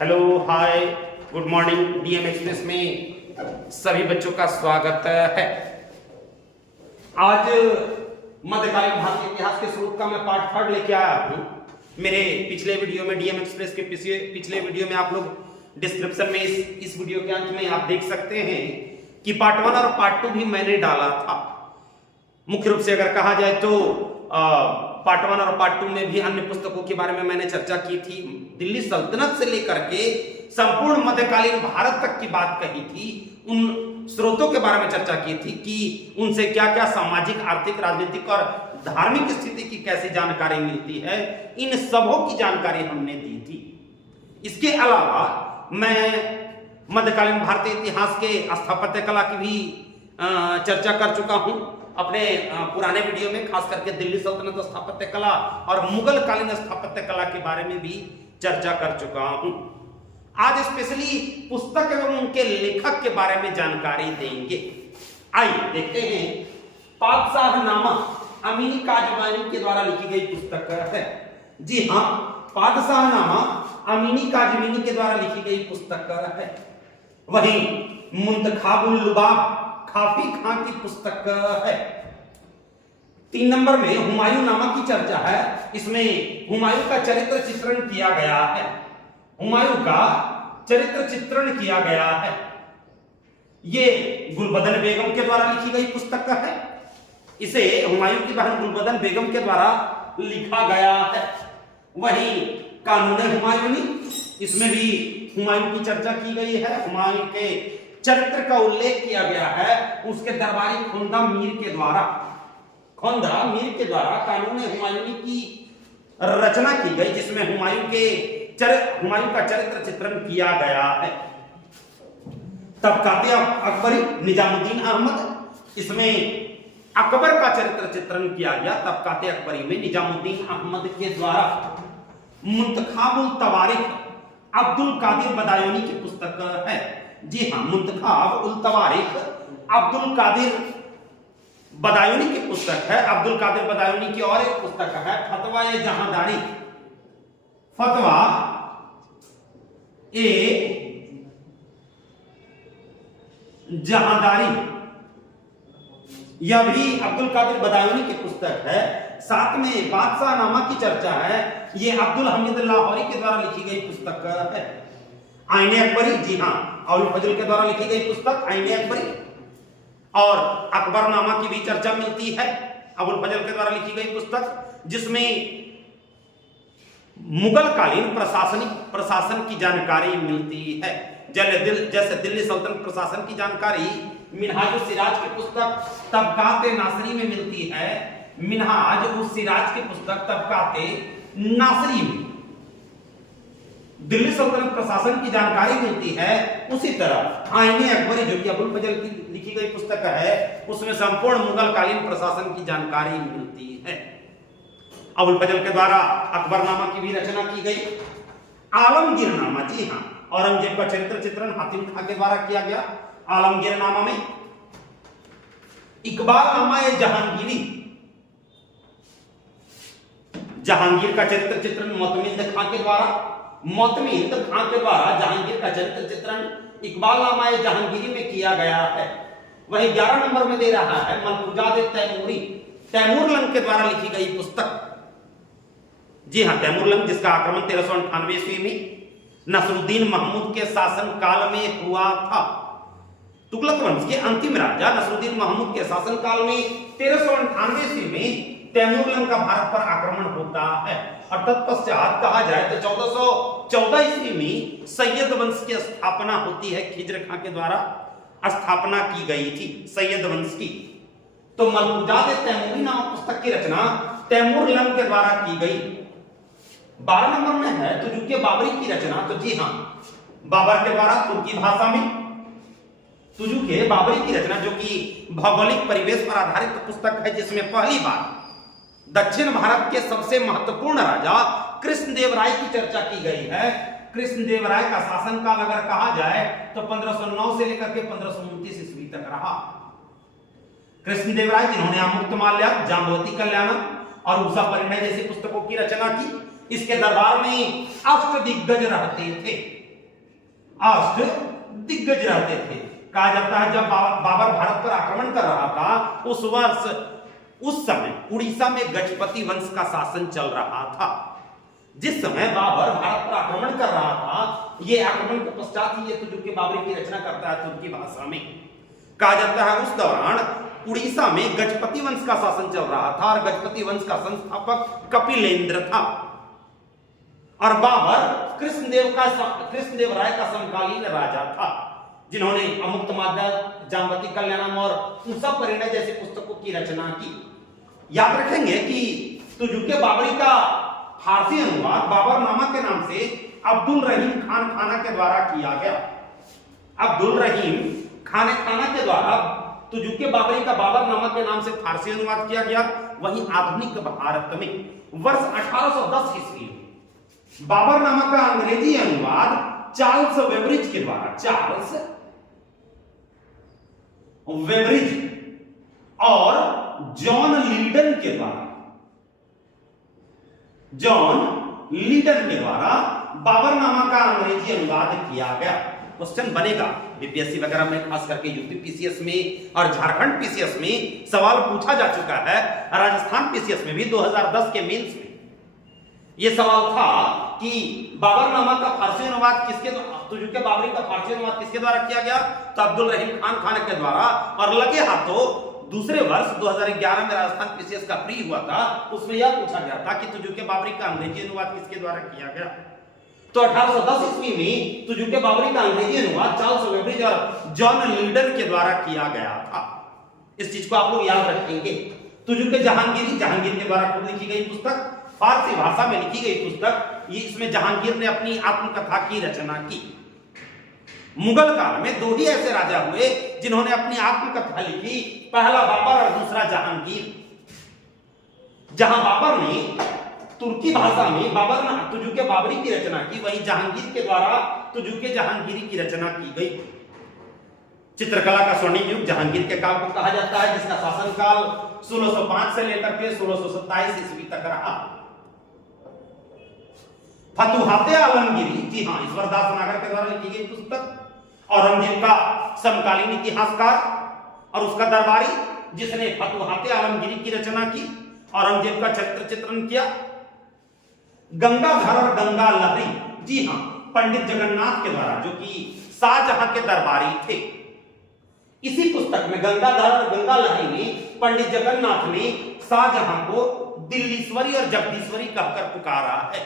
Hello, हाय, good morning. DM express में सभी बच्चों का स्वागत है। आज मध्यकालीन भारतीय इतिहास के स्रोत का मैं पार्ट 3 लेके आया हूं। मेरे पिछले वीडियो में डीएम एक्सप्रेस के पिछले वीडियो में आप लोग डिस्क्रिप्शन में इस वीडियो के अंत में आप देख सकते हैं कि पार्ट 1 और पार्ट 2 भी मैंने डाला था। मुख्य रूप से अगर कहा जाए तो पार्ट 1 और पार्ट 2 में भी अन्य पुस्तकों के बारे में मैंने चर्चा की थी। दिल्ली सल्तनत से लेकर के संपूर्ण मध्यकालीन भारत तक की बात कही थी। उन स्रोतों के बारे में चर्चा की थी कि उनसे क्या क्या सामाजिक, आर्थिक, राजनीतिक और धार्मिक स्थिति की कैसी जानकारी मिलती है। इन सबों की जानकारी हमने दी थी। इसके अलावा मैं मध्यकालीन भारतीय इतिहास के स्थापत्य कला की भी चर्चा कर चुका हूं अपने पुराने वीडियो में, खास करके दिल्ली सल्तनत स्थापत्य कला और मुगल कालीन स्थापत्य कला के बारे में भी चर्चा कर चुका हूं। आज स्पेशली पुस्तक एवं उनके लेखक के बारे में जानकारी देंगे। आइए देखते हैं। पादशाहनामा अमीनी काजवानी के द्वारा लिखी गई पुस्तक है। जी हाँ, पादशाहनामा अमीनी काजवानी के द्वारा लिखी गई पुस्तक है। वहीं मुंतखाबुल लुबाब खाफी खां की पुस्तक है। 3 नंबर में हुमायूं नामा की चर्चा है। इसमें हुमायूं का चरित्र चित्रण किया गया है। हुमायूं का चरित्र चित्रण किया गया है। ये गुलबदन बेगम के द्वारा लिखी गई पुस्तक है। इसे हुमायूं की बहन गुलबदन बेगम के द्वारा लिखा गया है। वहीं कानून हुमायूनी, इसमें भी हुमायूं की चर्चा की गई है। हुमायूं के चरित्र का उल्लेख किया गया है उसके दरबारी खोंदा मीर के द्वारा। खोंदा मीर के द्वारा कानून हुमायूनी की रचना की गई, जिसमें हुमायूं का चरित्र चित्रण किया गया है। तबकाते अकबरी निजामुद्दीन अहमद, इसमें अकबर का चरित्र चित्रण किया गया तबकाते अकबरी में निजामुद्दीन अहमद के द्वारा। मुंतखाबुल तवारिख अब्दुल कादिर बदायूनी की पुस्तक है। जी हाँ, मुंतखाब उल तवारिख अब्दुल कादिर बदायूनी की पुस्तक है। अब्दुल कादिर बदायूनी की और एक पुस्तक है फतवा ए जहांदारी। फतवा ए जहांदारी, यह भी अब्दुल कादिर बदायूनी की पुस्तक है। साथ में बादशाहनामा की चर्चा है। यह अब्दुल हमीद लाहौरी के द्वारा लिखी गई पुस्तक है। आईने अकबरी, जी हाँ, अबुल फजल के द्वारा लिखी गई पुस्तक आईने अकबरी। और अकबरनामा की भी चर्चा मिलती है, अबुल फजल के द्वारा लिखी गई पुस्तक, जिसमें मुगल कालीन प्रशासन की जानकारी मिलती है। जैसे दिल्ली सल्तनत प्रशासन की जानकारी मिनहाज सिराज की पुस्तक तबकाते नासरी में मिलती है। मिनहाज उस सिराज की पुस्तक तबकाते नासरी में दिल्ली सल्तनत प्रशासन की जानकारी मिलती है। उसी तरह आईने अकबरी, जो कि अबुल फजल की लिखी गई पुस्तक है, उसमें संपूर्ण मुगल कालीन प्रशासन की जानकारी मिलती है। अबुल फजल के द्वारा अकबरनामा की भी रचना की गई। आलमगीरनामा, जी हाँ, औरंगजेब का चरित्र चित्रण हातिम खां के द्वारा किया गया। आलमगीरनामा में इकबालनामा ए जहांगीरी, जहांगीर का चरित्र चित्रण मोतमिंद खां के द्वारा जहांगीर का चरित्र चित्रण इकबालनामा ए जहांगीरी में किया गया है। वही 11 नंबर में दे रहा है मलफूजात तैमूरी, तैमूरलंग के द्वारा लिखी गई पुस्तक। जी हाँ, तैमूरलंग, जिसका आक्रमण 1398 ईस्वी में नसरुद्दीन महमूद के शासन काल में हुआ था। तुगलक वंश के अंतिम राजा नसरुद्दीन महमूद के शासन काल में 1398 ईस्वी में तैमूरलंग का भारत पर आक्रमण होता है। और तत्पश्चात कहा जाए तो 1414 ईस्वी में सैयद वंश की स्थापना होती है। खिज्र खां के द्वारा स्थापना की गई थी सैयद वंश की। तो मलफूजात तैमूरी नामक पुस्तक की रचना तैमूरलंग के द्वारा की गई। 12 नंबर में है तुजुक बाबरी की रचना। तो जी हाँ, बाबर के द्वारा तुर्की भाषा में तुजुक बाबरी की रचना, जो कि भौगोलिक परिवेश पर आधारित पुस्तक है, जिसमें पहली बार दक्षिण भारत के सबसे महत्वपूर्ण राजा कृष्णदेव राय की चर्चा की गई है। कृष्णदेव राय का शासनकाल अगर कहा जाए तो 1509 से लेकर के 1529 ईस्वी तक रहा। कृष्णदेव राय, जिन्होंने आमुक्तमाल्या, जाम्बवती कल्याणम और उषा परिणय जैसी पुस्तकों की रचना की। इसके दरबार में अष्टदिग्गज रहते थे। अष्ट दिग्गज रहते थे। कहा जाता है जब बाबर भारत पर आक्रमण कर रहा था उस समय उड़ीसा में गजपति वंश का शासन चल रहा था। जिस समय बाबर भारत पर आक्रमण कर रहा था, ये आक्रमण के पश्चात ही ये तुर्की बाबरी की रचना करता है तुर्की भाषा में। कहा जाता है उस दौरान उड़ीसा में गजपति वंश का शासन चल रहा था और गजपति वंश का संस्थापक कपिलेंद्र था और बाबर कृष्णदेव राय का समकालीन राजा था, जिन्होंने अमुक्तमाल्य, जामवती कल्याणम और उषा परिणय जैसी पुस्तकों की रचना की। याद रखेंगे कि तुर्की बाबरी का फारसी अनुवाद बाबरनामा के नाम से अब्दुल रहीम खान खाना के द्वारा किया गया। अब्दुल रहीम खान खाना के द्वारा तुर्की बाबरी का बाबरनामा के नाम से फारसी अनुवाद किया गया। वहीं आधुनिक भारत में वर्ष 1810 ईस्वी में बाबरनामा का अंग्रेजी अनुवाद चार्ल्स वेब्रिज के द्वारा, चार्ल्स वेब्रिज और जॉन लीडन के द्वारा, बाबरनामा का अंग्रेजी अनुवाद किया गया। क्वेश्चन बनेगा बीपीएससी वगैरह में, खास करके यूपी पीसीएस में और झारखंड पीसीएस में सवाल पूछा जा चुका है। राजस्थान पीसीएस में भी 2010 के मेंस में यह सवाल था कि बाबरनामा का फारसी अनुवाद तुर्की बाबरी का फारसी अनुवाद किसके द्वारा किया गया? तो अब्दुल रहीम खान के द्वारा। और लगे हाथों दूसरे वर्ष 2011 में राजस्थान पीसीएस का प्री हुआ था, उसमें यह पूछा गया था कि तुर्की बाबरी का अंग्रेजी अनुवाद किसके द्वारा किया गया? तो 1810 ईस्वी में तुर्की बाबरी का अंग्रेजी अनुवाद चार्ल्स वेब्रिज और जॉन लीडन के द्वारा किया गया था। इस चीज को आप लोग याद रखेंगे। तुर्की जहांगीर के द्वारा खुद लिखी गई पुस्तक, फारसी भाषा में लिखी गई पुस्तक। ये इसमें जहांगीर ने अपनी आत्मकथा की रचना की। मुगल काल में दो ही ऐसे राजा हुए जिन्होंने अपनी आत्मकथा लिखी, पहला बाबर और दूसरा जहांगीर। जहां बाबर ने तुर्की भाषा में तुर्की बाबरी की रचना की, वहीं जहांगीर के द्वारा तुर्की जहांगीरी की रचना की गई। चित्रकला का स्वर्णिम युग जहांगीर के काल को कहा जाता है, जिसका शासनकाल 1605 से लेकर के 1627 ईस्वी तक रहा। फतुहाते आलमगीरी, जी हां, ईश्वरदास नागर के द्वारा लिखी गई पुस्तक। औरंगजेब का समकालीन इतिहासकार और उसका दरबारी, जिसने फतुहाते आलमगीरी की रचना की, औरंगजेब का चरित्र चित्रण किया। गंगाधर और गंगा लहरी, जी हां, पंडित जगन्नाथ के द्वारा, जो कि शाहजहां के दरबारी थे। इसी पुस्तक में गंगाधर और गंगा लहरी ने, पंडित जगन्नाथ ने शाहजहां को दिल्लीश्वरी और जगदीश्वरी कहकर पुकारा है।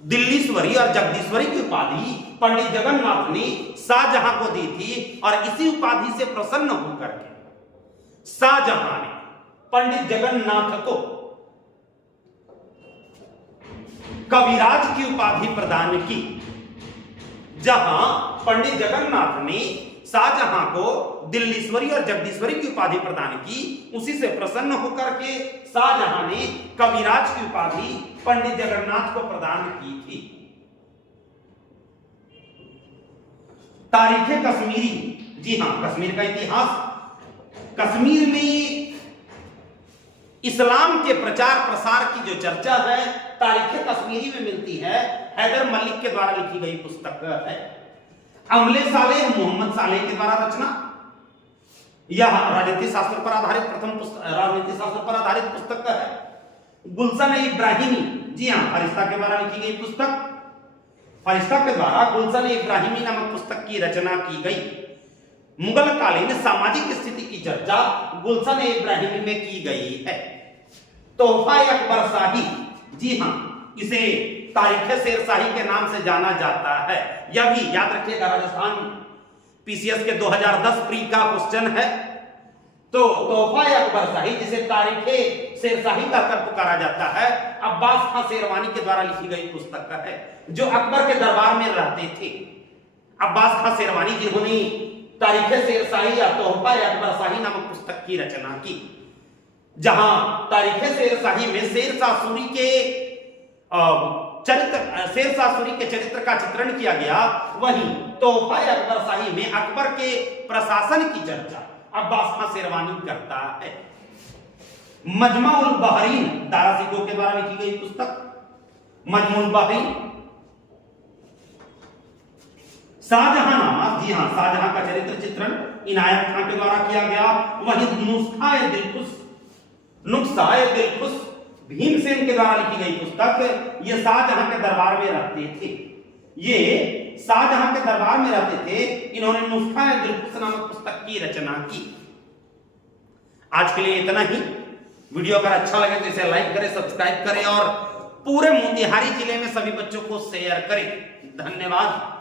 दिल्लीश्वरी और जगदीश्वरी की उपाधि पंडित जगन्नाथ ने शाहजहां को दी थी और इसी उपाधि से प्रसन्न होकर के शाहजहां ने पंडित जगन्नाथ को कविराज की उपाधि प्रदान की। जहां पंडित जगन्नाथ ने शाहजहां को दिल्लीश्वरी और जगदीश्वरी की उपाधि प्रदान की, उसी से प्रसन्न होकर के शाहजहां ने कविराज की उपाधि पंडित जगन्नाथ को प्रदान की थी। तारीखे कश्मीरी, जी हां, कश्मीर का इतिहास। कश्मीर में इस्लाम के प्रचार प्रसार की जो चर्चा है, तारीखे कश्मीरी में मिलती है। हैदर मलिक के द्वारा लिखी गई पुस्तक है। अमले सालेह मोहम्मद सालेह के द्वारा रचना। यह राजनीति शास्त्र पर आधारित पुस्तक है। गुलशन इब्राहिमी, जी हां, फरिश्ता के द्वारा लिखी गई पुस्तक। फरिश्ता के द्वारा गुलशन इब्राहिमी नामक पुस्तक की रचना की गई। मुगल कालीन सामाजिक स्थिति की चर्चा गुलशन इब्राहिमी में की गई है। तोहफा अकबर शाही, जी हां, इसे तारीख शेरशाही के नाम से जाना जाता है। यह भी याद रखिएगा, राजस्थान पीसीएस के 2010 प्री का क्वेश्चन है। तो तोहफा अकबर शाही, जिसे तारीख शेरशाही कहकर पुकारा जाता है, अब्बास खां शेरवानी के द्वारा लिखी गई पुस्तक है, जो अकबर के दरबार में रहते थे। अब्बास खां शेरवानी, जिन्होंने तारीख शेरशाही या तोहफा अकबर शाही नामक पुस्तक की रचना की। जहां तारीख शेरशाही में शेरशाह सूरी के चरित्र का चित्रण किया गया, वहीं तोहफा अकबर शाही में अकबर के प्रशासन की चर्चा अब्बास खां शेरवानी करता है। मजमा उल बहरीन, दारा सिद्दो के द्वारा लिखी गई पुस्तक। मजमा उल बहरीन शाहजहांनामा, जी हाँ, शाहजहां का चरित्र चित्रण इनायत खान के द्वारा किया गया। वही नुस्खाए दिलखुश, नुस्खाए दिलखुश भीमसेन के द्वारा लिखी गई पुस्तक, ये शाहजहां के दरबार में रहते थे, ये शाहजहां के दरबार में रहते थे, इन्होंने नुस्खाए दिलखुश नामक पुस्तक की रचना की। आज के लिए इतना ही। वीडियो अगर अच्छा लगे तो इसे लाइक करें, सब्सक्राइब करें और पूरे मोतिहारी जिले में सभी बच्चों को शेयर करें। धन्यवाद।